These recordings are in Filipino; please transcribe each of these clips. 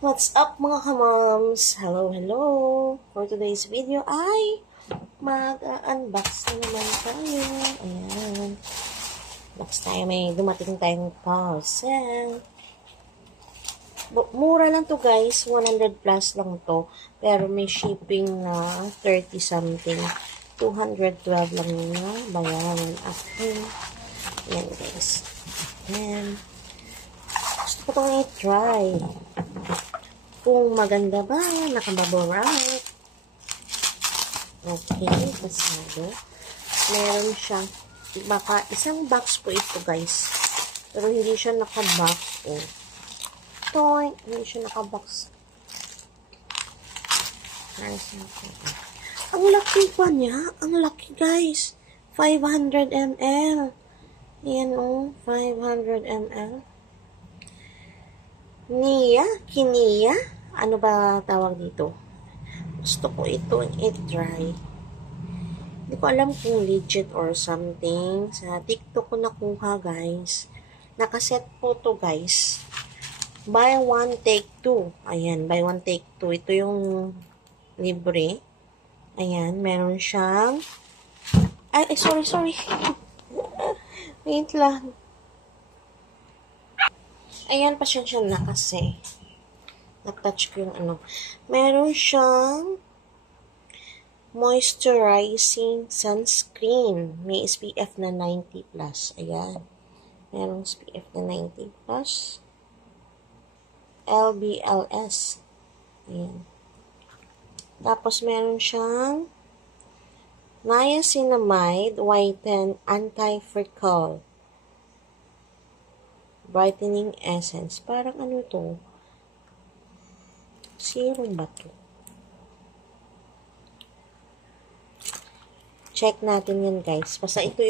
What's up mga kamams? Hello, hello! For today's video ay mag-unbox na naman tayo. Ayan. Box tayo. May dumating tayong parcel. Mura lang to guys. 100 plus lang to. Pero may shipping na 30 something. 212 lang na bayaran ako. Ayan guys. Ayan. Gusto ko itong i-try. Kung maganda ba, nakabubble wrap. Okay, pasado. Meron siyang, baka isang box po ito guys. Pero hindi siya nakabox. Oh. Toy, hindi siya nakabox. Ang laki pa niya. Ang laki guys. 500 ml. Yan oh, 500 ml. Kiniya. Ano ba tawag dito? Gusto ko ito i-try. Hindi ko alam kung legit or something. Sa TikTok ko nakuha guys. Nakaset po to guys. Buy one, take two. Ayan, buy one, take two. Ito yung libre. Ayan, meron siyang sorry. Wait lang. Ayan, pasensya na kasi na-touch ko yung ano. Meron siyang moisturizing sunscreen. May SPF na 90+. Ayan. Merong SPF na 90+. LBLS. Ayan. Tapos meron siyang niacinamide whiten anti-freckle brightening essence. Parang ano to? Serum ba to? Check natin yan guys. Basta ito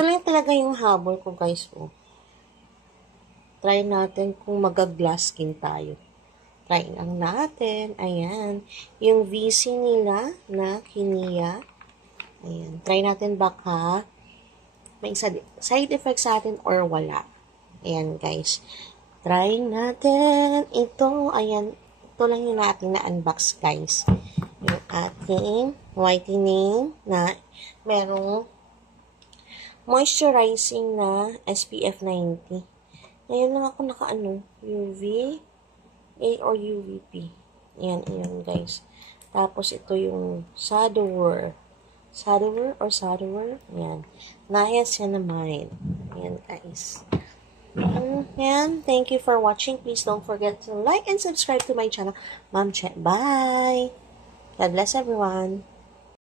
lang talaga yung habol ko guys. Oh. Try natin kung mag-glass skin tayo. Try lang natin. Ayan. Yung VC nila na Kiniya. Ayan. Try natin baka may side effects sa atin or wala. Ayan, guys. Try natin ito. Ayan. Ito lang yung ating na-unbox, guys. Yung ating whitening na merong moisturizing na SPF 90. Ngayon lang ako UV A or UVP. Ayan, guys. Tapos, ito yung Sadower. Ayan. Niacinamide. Ayan, guys. Ayan. Thank you for watching. Please don't forget to like and subscribe to my channel. Ma'am Che. Bye! God bless everyone.